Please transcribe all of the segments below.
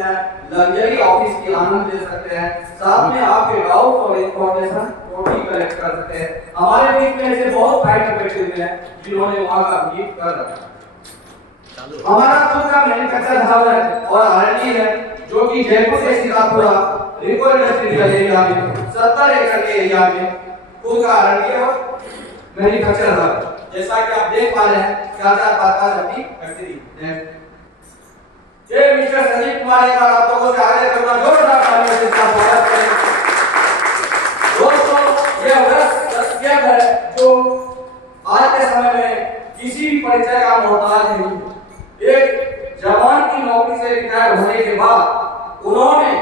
सकते हैं, luxury office की आनंद ले सकते हैं, साथ में आपके डाउट और इंफॉर्मेशन को भी कलेक्ट कर सकते हैं। हमारे बीच में ऐसे बहुत फाइटर बैठे हुए हैं जिन्होंने वहां का विजिट कर रखा है। हमारा खुद का मैन्युफैक्चर हब है और आरएनडी है जो कि जयपुर से सीतापुरा रिको इंडस्ट्रियल एरिया में 70 एकड़ के एरिया में खुद का आरएनडी और मैन्युफैक्चर हब। जैसा कि आप देख पा रहे हैं क्या की फैक्ट्री ये मिस्टर संजीव कुमार एक बार आप लोगों से आगे करना जोरदार तालियों से इसका स्वागत करें। दोस्तों ये वह शख्सियत है जो आज के समय में किसी भी परिचय का मोहताज नहीं है। एक जवान की नौकरी से रिटायर होने के बाद उन्होंने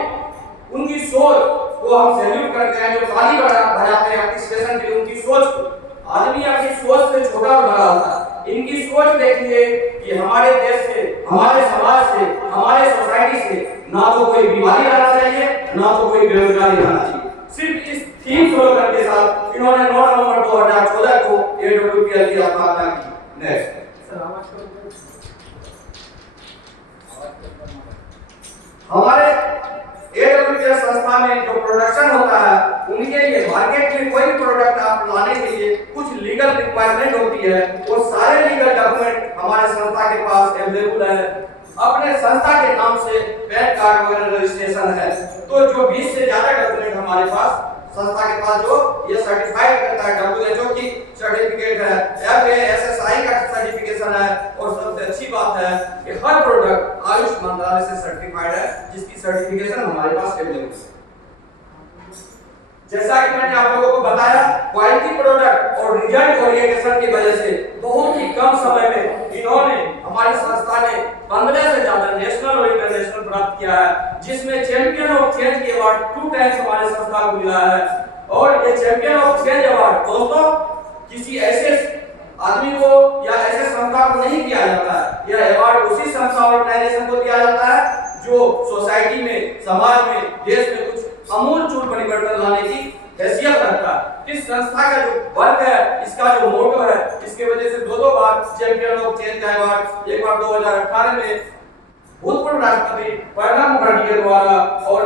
उनकी सोच को हम सैल्यूट करते हैं, जो ताली बजाते हैं एप्रिसिएशन के लिए उनकी सोच को। आदमी अपनी सोच से छोटा और बड़ा होता है। इनकी सोच देखिए कि हमारे देश से, हमारे समाज से, हमारे सोसाइटी से ना तो कोई बीमारी आना चाहिए, ना तो कोई बेरोजगारी आना चाहिए। सिर्फ इस थीम स्लोगन के साथ इन्होंने 9 नवंबर 2014 को AWPL की स्थापना की। नेक्स्ट हमारे AWPL संस्था में जो प्रोडक्शन होता है उनके लिए मार्केट में कोई प्रोडक्ट आप लाने के लिए कुछ लीगल रिक्वायरमेंट होती है। वो सारे लीगल डॉक्यूमेंट हमारे संस्था के पास अवेलेबल है। अपने संस्था के नाम से पैन कार्ड वगैरह रजिस्ट्रेशन है। तो जो 20 से ज्यादा डॉक्यूमेंट हमारे पास संस्था के पास जो ये सर्टिफाइड करता है, WHO की सर्टिफिकेट है, FASSI का सर्टिफिकेशन है और सबसे अच्छी बात है कि हर प्रोडक्ट आयुष मंत्रालय से सर्टिफाइड है जिसकी सर्टिफिकेशन हमारे पास अवेलेबल है। जैसा कि मैंने आप लोगों को बताया क्वालिटी प्रोडक्ट और रिजल्ट ओरिएंटेशन की वजह से बहुत ही कम समय में इन्होंने हमारी संस्था ने 15 से ज्यादा नेशनल और इंटरनेशनल प्राप्त किया है, जिसमें चैंपियन ऑफ चेंज की अवार्ड 2 टाइम्स हमारे संस्था को मिला है। और ये चैंपियन ऑफ चेंज अवार्ड दोस्तों किसी ऐसे आदमी को या ऐसे संस्था को नहीं दिया जाता है। यह अवार्ड उसी संस्था ऑर्गेनाइजेशन को दिया जाता है जो सोसाइटी में, समाज में, देश में कुछ आमूल-चूल परिवर्तन लाने की हैसियत रखता है। इस संस्था का जो वर्क है, इसका जो मोटो है, इसके वजह से 2 बार चैंपियन ऑफ चेंज का अवार्ड, एक बार 2018 में भूतपूर्व राष्ट्रपति प्रणब मुखर्जी के द्वारा और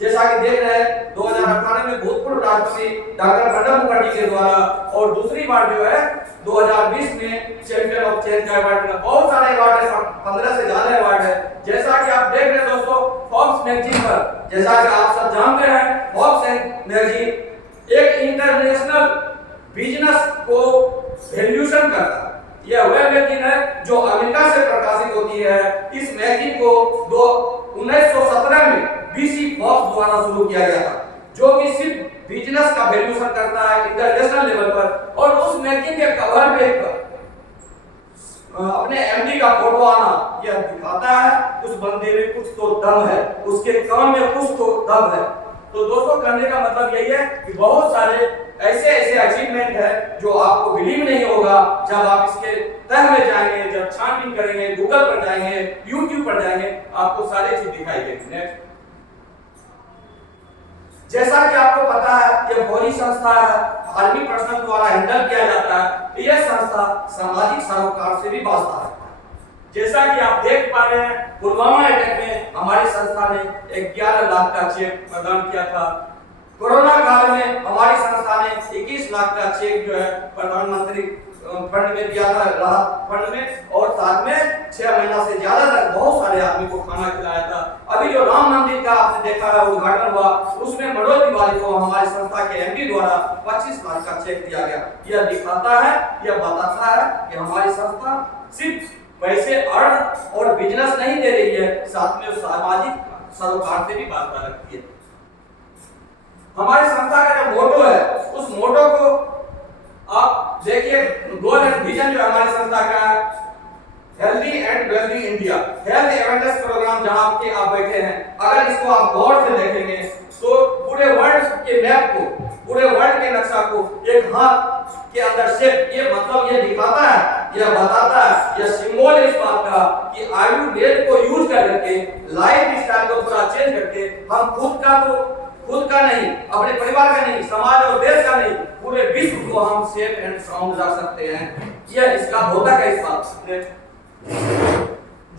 जैसा कि देख रहे हैं 2018 में भूतपूर्व राष्ट्रपति डॉक्टर प्रणब मुखर्जी के द्वारा और दूसरी बार जो है 2020 में चैंपियन ऑफ चेंज का अवार्ड। बहुत सारे अवार्ड है, 15 से ज्यादा अवार्ड है। जैसा कि आप देख रहे हैं दोस्तों फोर्ब्स मैगजीन पर, जैसा कि आप सब जानते हैं फोर्ब्स मैगजीन एक इंटरनेशनल बिजनेस को वैल्यूएशन करता है। यह वह मैगजीन है जो अमेरिका से प्रकाशित होती है। इस मैगजीन को 1917 में BC फोर्ब्स द्वारा शुरू किया गया था, जो कि सिर्फ बिजनेस का वैल्यूएशन करता है इंटरनेशनल लेवल पर। और उस मैगजीन के कवर पे अपने MD का फोटो आना यह दिखाता है उस बंदे में कुछ तो दम है, उसके काम में कुछ तो दम है। तो दोस्तों कहने का मतलब यही है कि बहुत सारे ऐसे अचीवमेंट है जो आपको बिलीव नहीं होगा जब आप इसके तह में जाएंगे, जब छानबीन करेंगे, गूगल पर जाएंगे, YouTube पर जाएंगे, आपको सारी चीज दिखाई देगी। नेक्स्ट जैसा कि आपको पता है यह फौजी संस्था है, आर्मी पर्सनल द्वारा हैंडल किया जाता है। यह संस्था सामाजिक सरोकार से भी वास्ता रखता है। जैसा कि आप देख पा रहे हैं पुलवामा अटैक में हमारी संस्था ने 11 लाख का चेक प्रदान किया था। कोरोना काल में हमारी संस्था ने 21 लाख का चेक जो है प्रधानमंत्री फंड में दिया था, राहत फंड में, और साथ में 6 महीना से ज्यादा तक बहुत सारे आदमी को खाना खिलाया था। अभी जो राम मंदिर का आपने देखा है उद्घाटन हुआ, उसमें मनोज तिवारी को हमारी संस्था के MD द्वारा 25 लाख का चेक दिया गया। यह दिखाता है, यह बताता है कि हमारी संस्था सिर्फ पैसे अर्न और बिजनेस नहीं दे रही है, साथ में सामाजिक सरोकार से भी वास्ता रखती है। हमारी संस्था का जो मोटो है उस मोटो को आप देखिए, गोल एंड विजन जो हमारी संस्था का healthy and wealthy India health awareness programme जहां आपके आप बैठे हैं, अगर इसको आप गौर से देखेंगे तो पूरे वर्ल्ड के मैप को, पूरे वर्ल्ड के नक्शा को एक हाथ के अंदर शेप, ये मतलब ये दिखाता है, यह बताता है, यह सिंबल है इस बात का कि आयुर्वेद को यूज करके लाइफ स्टाइल को पूरा चेंज करके हम खुद का नहीं, अपने परिवार का नहीं, समाज और देश का नहीं, पूरे विश्व को हम सेफ एंड साउंड रख सकते हैं। यह इसका द्योतक है इस बात।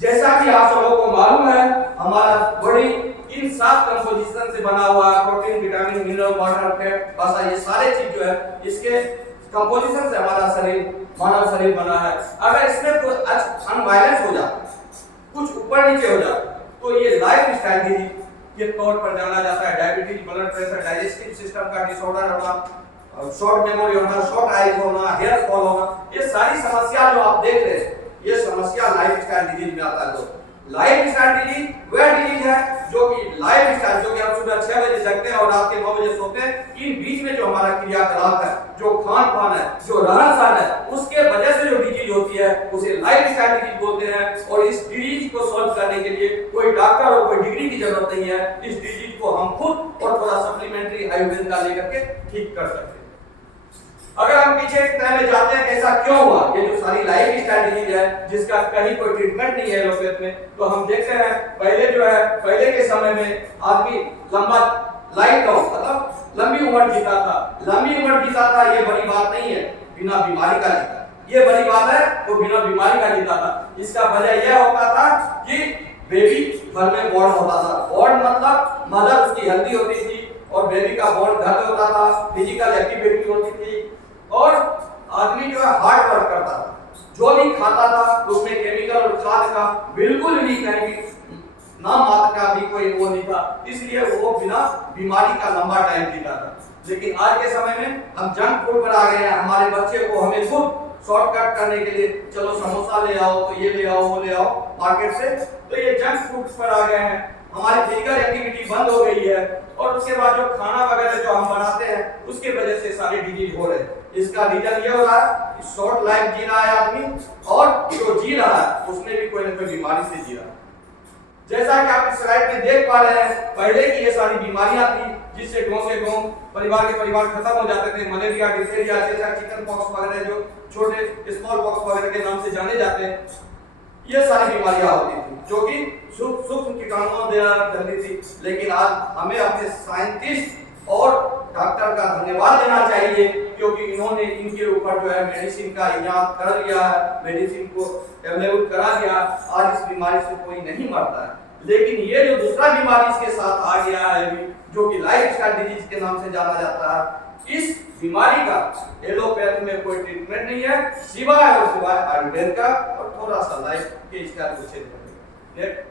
जैसा कि आप सबों को मालूम है हमारा कंपोजिशन से बना हुआ है, protein, vitamin, mineral, water, fat, वसा, ये सारे चीज जो है इसके कंपोजिशन से हमारा शरीर, मानव शरीर बना है। अगर इसमें कोई अनबैलेंस हो जाता है, कुछ ऊपर नीचे हो जाता है, तो ये लाइफ स्टाइल डिजीज के तौर पर जाना जाता है। Diabetes, blood pressure, digestive system का डिसऑर्डर होना, शॉर्ट मेमोरी होना, शॉर्ट आइज होना, हेयर फॉल होना, ये सारी समस्या जो आप देख रहे हैं, ये समस्या लाइफ स्टाइल डिजीज में आता है। तो लाइफ स्टाइल डिजीज वह डिजीज है जो कि लाइफ स्टाइल, जो कि हम सुबह 6 बजे जगते हैं और रात के 9 बजे सोते हैं, इन बीच में जो हमारा क्रियाकलाप है, जो खान पान है, जो रहन सहन है, उसके वजह से जो डिजीज होती है उसे लाइफ स्टाइल डिजीज बोलते हैं। और इस डिजीज को सॉल्व करने के लिए कोई डॉक्टर और कोई डिग्री की जरूरत नहीं है। इस डिजीज को हम खुद और थोड़ा सप्लीमेंट्री आयुर्वेद का लेकर के ठीक कर सकते हैं। अगर हम पीछे टाइम में जाते हैं कि ऐसा क्यों हुआ, ये जो सारी लाइफ स्टाइल डिजीज है जिसका कहीं कोई ट्रीटमेंट नहीं है एलोपैथ में, तो हम देखते हैं पहले जो है, पहले के समय में आदमी लंबा लाइफ लॉन्ग मतलब लंबी उम्र जीता था। लंबी उम्र जीता था ये बड़ी बात नहीं है, बिना बीमारी का जीता, ये बड़ी बात है, वो बिना बीमारी का जीता था। इसका वजह यह होता था कि बेबी घर में बॉर्न होता था। बॉर्न मतलब मदर उसकी हेल्दी होती थी और बेबी का बॉर्न घर में होता था, फिजिकल एक्टिविटी होती थी और आदमी जो है हार्ड वर्क करता था। जो भी खाता था उसमें केमिकल और खाद का बिल्कुल भी कहीं भी नाम मात्र का भी कोई वो नहीं था, इसलिए वो बिना बीमारी का लंबा टाइम जीता था। लेकिन आज के समय में हम जंक फूड पर आ गए हैं। हमारे बच्चे को हमें खुद शॉर्टकट करने के लिए चलो समोसा ले आओ, तो ये ले आओ, वो ले आओ मार्केट से, तो ये जंक फूड पर आ गए हैं। हमारी फिजिकल एक्टिविटी बंद हो गई है और उसके बाद जो खाना वगैरह जो हम बनाते हैं उसके वजह से सारे डिजीज हो रहे हैं। इसका रीजन ये हो रहा है कि शॉर्ट लाइफ जी रहा है आदमी, और जो जी रहा है उसमें भी कोई ना कोई बीमारी से जी रहा है। जैसा कि आप इस स्लाइड में देख पा रहे हैं, पहले की ये सारी बीमारियां थी जिससे गांव के गांव, परिवार के परिवार खत्म हो जाते थे। मलेरिया, डिप्थीरिया, जैसा चिकन पॉक्स वगैरह जो छोटे स्मॉल पॉक्स वगैरह के नाम से जाने जाते हैं, ये सारी बीमारियां होती थी जो कि सूक्ष्म कीटाणुओं द्वारा फैलती थी। लेकिन आज हमें अपने साइंटिस्ट और डॉक्टर का धन्यवाद देना चाहिए, क्योंकि इन्होंने इनके ऊपर जो है मेडिसिन का इजाद कर लिया है, मेडिसिन को अवेलेबल करा दिया। आज इस बीमारी से कोई नहीं मरता है। लेकिन ये जो दूसरा बीमारी इसके साथ आ गया है जो कि लाइफ स्टाइल डिजीज के नाम से जाना जाता है, इस बीमारी का एलोपैथ में कोई ट्रीटमेंट नहीं है सिवाय और सिवाय आयुर्वेद का और थोड़ा सा लाइफ के स्टाइल को चेंज करने।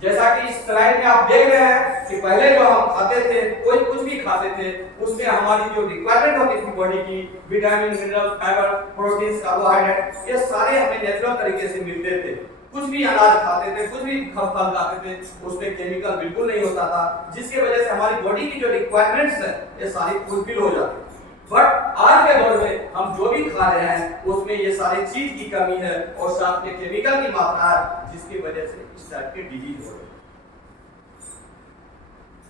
जैसा कि इस स्लाइड में आप देख रहे हैं कि पहले जो हम खाते थे, कोई कुछ भी खाते थे, उसमें हमारी जो रिक्वायरमेंट होती थी बॉडी की, vitamin, mineral, fibre, protein, carbohydrate, ये सारे हमें नेचुरल तरीके से मिलते थे। कुछ भी अनाज खाते थे, कुछ भी फल खाते थे, उसमें केमिकल बिल्कुल नहीं होता था, जिसकी वजह से हमारी बॉडी की जो रिक्वायरमेंट्स है ये सारी फुलफिल हो जाती। बट आज के दौर में हम जो भी खा रहे हैं उसमें ये सारी चीज की कमी है और साथ में केमिकल की मात्रा है, जिसकी वजह से इस टाइप के डिजीज हो रहे हैं।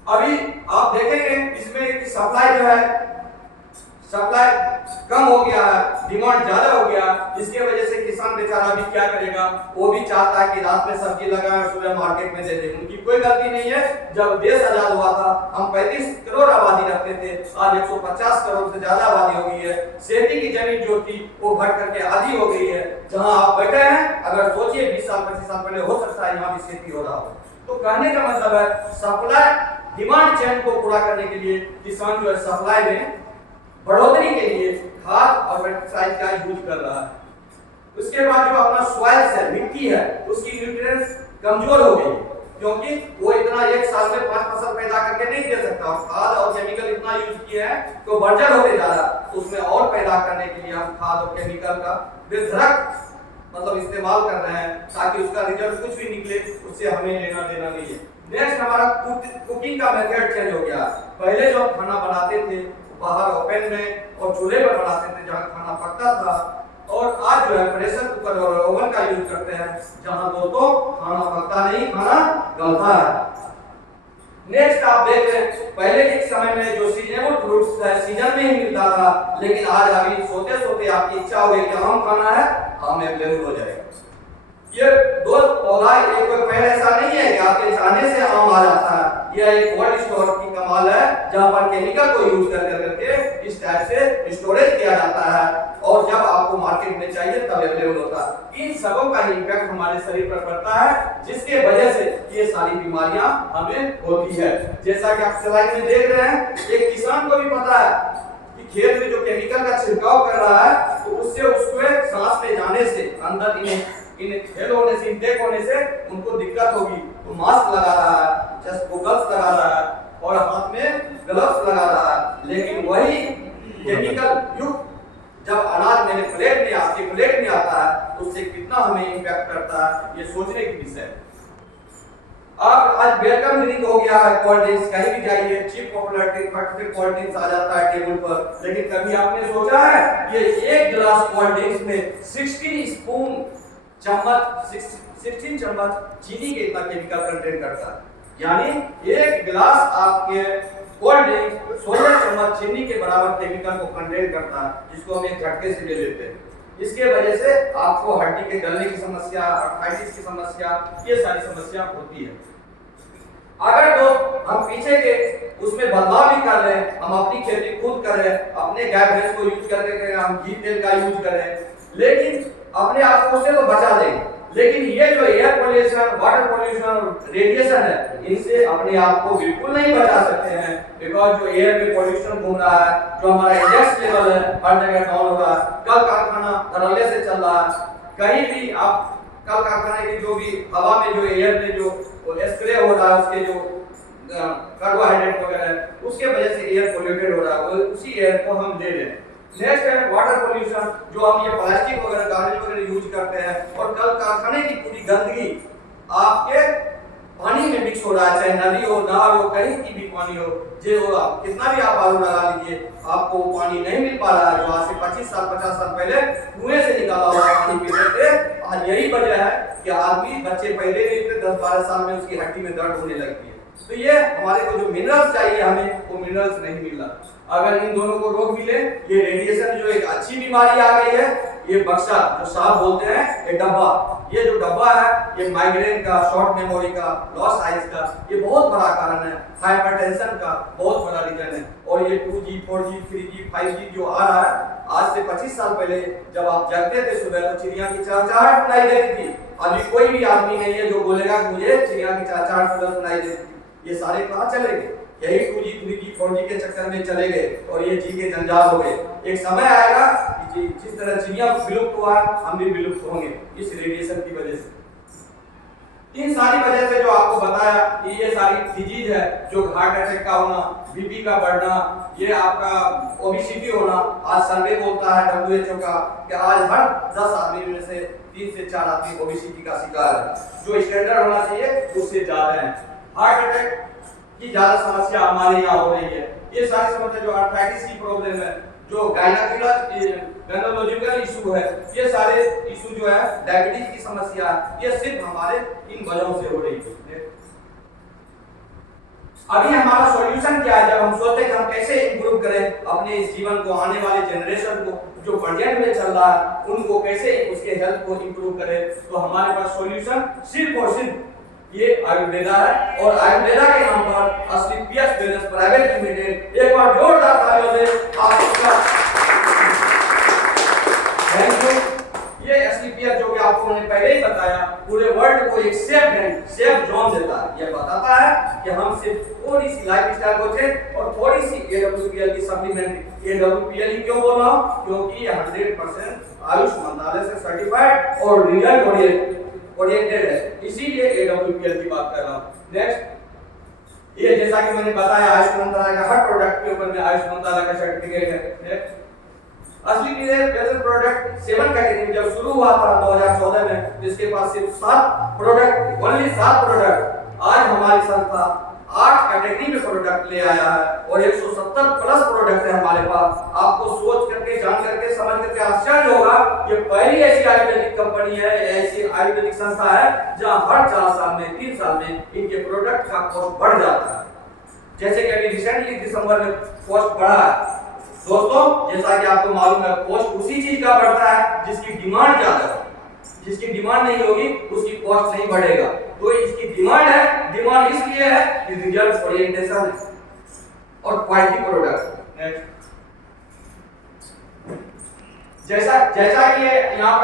अभी आप देखेंगे इसमें कि सप्लाई जो है, सप्लाई कम हो गया है, डिमांड ज्यादा हो गया। इसके वजह से किसान बेचारा भी क्या करेगा, वो भी चाहता है कि रात में सब्जी लगाए सुबह मार्केट में दे दे। उनकी कोई गलती नहीं है। जब देश आजाद हुआ था हम 35 करोड़ आबादी रखते थे, आज 150 करोड़ से ज्यादा आबादी हो गई है। खेती की जमीन जो थी वो घट करके आधी हो गई है। जहां आप बैठे हैं, अगर सोचिए 20 साल 25 साल पहले हो सकता है यहाँ भी खेती हो रहा हो। तो कहने का मतलब है सप्लाई डिमांड चेन को पूरा करने के लिए किसान जो है सप्लाई में बढ़ोतरी के लिए खाद और पेस्टिसाइड का यूज कर रहा है। उसके बाद जो अपना सॉइल है, मिट्टी है, उसकी न्यूट्रिएंट्स कमजोर हो गई, क्योंकि वो इतना एक साल में 5 फसल पैदा करके नहीं दे सकता और खाद और केमिकल इतना यूज किए हैं तो बर्जर होते जा रहा है। तो उसमें और पैदा करने के लिए हम खाद और केमिकल का बेधड़क मतलब इस्तेमाल कर रहे हैं ताकि उसका रिजल्ट कुछ भी निकले, उससे हमें लेना देना नहीं है। नेक्स्ट हमारा कुकिंग का मेथड चेंज हो गया। पहले जो हम खाना बनाते थे बाहर ओपन में और चूल्हे पर बनाते थे जहाँ खाना पकता था, और आज जो है प्रेशर कुकर और ओवन का यूज करते हैं जहाँ दोस्तों खाना पकता नहीं, खाना गलता है। नेक्स्ट आप देख रहे हैं पहले के समय में जो सीजनेबल फ्रूट्स है सीजन में ही मिलता था, लेकिन आज अभी सोते सोते आपकी इच्छा हो गई कि आम खाना है, आम अवेलेबल हो जाएगा। ये दो पौधा एक कोई पेड़ ऐसा नहीं है कि आपके चाहने से आम आ जाता है। यह एक कोल्ड स्टोर की कमाल है जहां पर केमिकल को यूज करके इस टाइप से स्टोरेज किया जाता है और जब आपको मार्केट में चाहिए तब अवेलेबल होता है। इन सबों का इम्पैक्ट हमारे शरीर पर पड़ता है, जिसके वजह से ये सारी बीमारियां हमें होती है। जैसा कि आप स्लाइड में देख रहे हैं, एक किसान को भी पता है कि खेत में जो केमिकल का छिड़काव कर रहा है तो उससे उसको सांस ले जाने से, अंदर इन फेल होने से, इनटेक होने से उनको दिक्कत होगी। तो मास्क लगा रहा है, चेस्ट गोगल्स लगा रहा है और हाथ में ग्लव्स लगा रहा है, लेकिन वही केमिकल युक्त जब अनाज मैनिपुलेट में आता है तो उससे कितना हमें इम्पैक्ट करता है, ये सोचने की विषय है। अब आज वेलकम ड्रिंक हो गया है कोल्ड ड्रिंक्स, कहीं भी जाइए चीप पॉपुलरिटी फटफट कोल्ड ड्रिंक्स आ जाता है टेबल पर। लेकिन कभी आपने सोचा है ये एक गिलास कोल्ड ड्रिंक्स में 16 चम्मच चीनी के इतना केमिकल कंटेंट करता है, यानी एक गिलास आपके कोल्ड ड्रिंक 16 चम्मच चीनी के बराबर केमिकल को कंटेन करता है, जिसको हम एक झटके से ले लेते हैं। इसके वजह से आपको हड्डी के गलने की समस्या, आर्थराइटिस की समस्या, ये सारी समस्या होती है। अगर तो हम पीछे के उसमें बदलाव भी कर रहे हैं, हम अपनी खेती खुद कर रहे हैं, अपने गाय भैंस को यूज करके हम घी तेल का यूज कर रहे हैं, लेकिन अपने आप को से तो बचा लेंगे, लेकिन ये जो air pollution, water pollution, radiation है, इनसे अपने आप को बिल्कुल नहीं बचा सकते हैं। बिकॉज जो एयर में पोल्यूशन घूम रहा है, जो हमारा इंडेक्स लेवल है हर जगह डाउन हो रहा है। कल कारखाना धड़ल्ले से चल रहा है, कहीं भी आप कल कारखाने की जो भी हवा में जो एयर में जो स्प्रे हो रहा है, उसके जो कार्बोहाइड्रेट वगैरह, उसके वजह से एयर पोल्यूटेड हो रहा है, उसी एयर को हम ले रहे हैं। नेक्स्ट है वाटर पोल्यूशन, जो हम ये प्लास्टिक वगैरह गार्बेज वगैरह यूज करते हैं और कल कारखाने की पूरी गंदगी आपके पानी में मिक्स हो रहा है, चाहे नदी हो, नहर हो, कहीं की भी पानी हो, जो कितना भी आप आरो लगा लीजिए, आपको पानी नहीं मिल पा रहा है। जो आज से 25 साल 50 साल पहले कुएं से निकाला हुआ पानी पीते थे, आज यही वजह है कि आदमी बच्चे पहले नहीं थे, 10-12 साल में उसकी हड्डी में दर्द होने लगती है। तो ये हमारे को जो मिनरल्स चाहिए हमें, वो मिनरल्स नहीं मिल रहा। अगर इन दोनों को रोक मिले, ये रेडिएशन जो एक अच्छी बीमारी आ गई है, ये बक्सा जो साहब बोलते हैं, ये डब्बा, ये जो डब्बा है, ये माइग्रेन का, शॉर्ट मेमोरी का, लॉस आइज का, ये बहुत बड़ा कारण है। हाइपरटेंशन का बहुत बड़ा रीजन है। और ये 2G 4G 3G 5G जो आ रहा है, आज से 25 साल पहले जब आप जगते थे सुबह तो चिड़िया की चहचहाहट सुनाई देती थी। अभी कोई भी आदमी नहीं है जो बोलेगा कि मुझे चिड़िया की चहचहाहट सुबह सुनाई देती थी। ये सारे कहाँ चले गए? यही 2G 3G 4G के चक्कर में चले गए और ये जी के जंजाल हो गए। एक समय आएगा कि जिस तरह चिड़िया विलुप्त हुआ, हम भी विलुप्त होंगे इस रेडिएशन की वजह से। इन सारी वजह से जो आपको बताया कि ये सारी डिजीज है, जो हार्ट अटैक का होना, बीपी का बढ़ना, ये आपका ओबेसिटी होना। आज सर्वे बोलता है WHO का कि आज हर 10 आदमी में से 3 से 4 आदमी ओबेसिटी का शिकार है, जो स्टैंडर्ड होना चाहिए उससे ज्यादा है। हार्ट अटैक की ज्यादा समस्या हमारे यहाँ हो रही है। ये सारी समस्या जो आर्थराइटिस की प्रॉब्लम है, जो गायनेकोलॉजिकल इशू है, ये सारे इशू जो है डायबिटीज की समस्या, ये सिर्फ हमारे इन वजहों से हो रही है। अभी हमारा सॉल्यूशन क्या है? जब हम सोचते हैं कि हम कैसे इंप्रूव करें अपने इस जीवन को, आने वाले जनरेशन को जो प्रेजेंट में चल रहा है उनको कैसे उसके हेल्थ को इंप्रूव करें, तो हमारे पास सॉल्यूशन सिर्फ और सिर्फ ये आयुर्वेदा है। और आयुर्वेदा के नाम पर एसलीपीएस वेलनेस प्राइवेट लिमिटेड, एक बार जोरदार तालियों से आप उसका थैंक यू। ये एसलीपीएस जो कि आपको मैंने पहले ही बताया, पूरे वर्ल्ड को एक सेफ जोन देता है। ये बताता है कि हम सिर्फ थोड़ी सी लाइफस्टाइल को चेंज और थोड़ी सी AWPL की सप्लीमेंट। AWPL क्यों बोल रहा हूं? क्योंकि 100% आयुष मंत्रालय से सर्टिफाइड और रिजल्ट ओरिएंटेड है, इसीलिए AWPL की बात कर रहा हूं। नेक्स्ट, ये जैसा कि मैंने बताया आयुष मंत्रालय का हर प्रोडक्ट के ऊपर में आयुष मंत्रालय का सर्टिफिकेट है। असली वेलनेस प्रोडक्ट 7 कैटेगरी जब शुरू हुआ था 2014 में, जिसके पास सिर्फ 7 प्रोडक्ट, ओनली 7 प्रोडक्ट, आज हमारी संस्था 8 कैटेगरी में प्रोडक्ट ले आया है और 170 प्लस प्रोडक्ट है हमारे पास। आपको सोच करके, जान करके, समझ करके आश्चर्य होगा, ये पहली ऐसी आयुर्वेदिक कंपनी है, ऐसी आयुर्वेदिक संस्था है जहां हर 4 साल में, 3 साल में इनके प्रोडक्ट का कॉस्ट बढ़ जाता है। जैसे कि अभी रिसेंटली दिसंबर में कॉस्ट बढ़ा है। दोस्तों, जैसा कि आपको मालूम है, कॉस्ट उसी चीज का बढ़ता है जिसकी डिमांड ज्यादा है। जिसकी डिमांड नहीं होगी उसकी कॉस्ट नहीं बढ़ेगा। तो इसकी डिमांड है, डिमांड इसलिए है कि रिजल्ट ओरिएंटेशन है और क्वालिटी प्रोडक्ट। जैसा कि यहाँ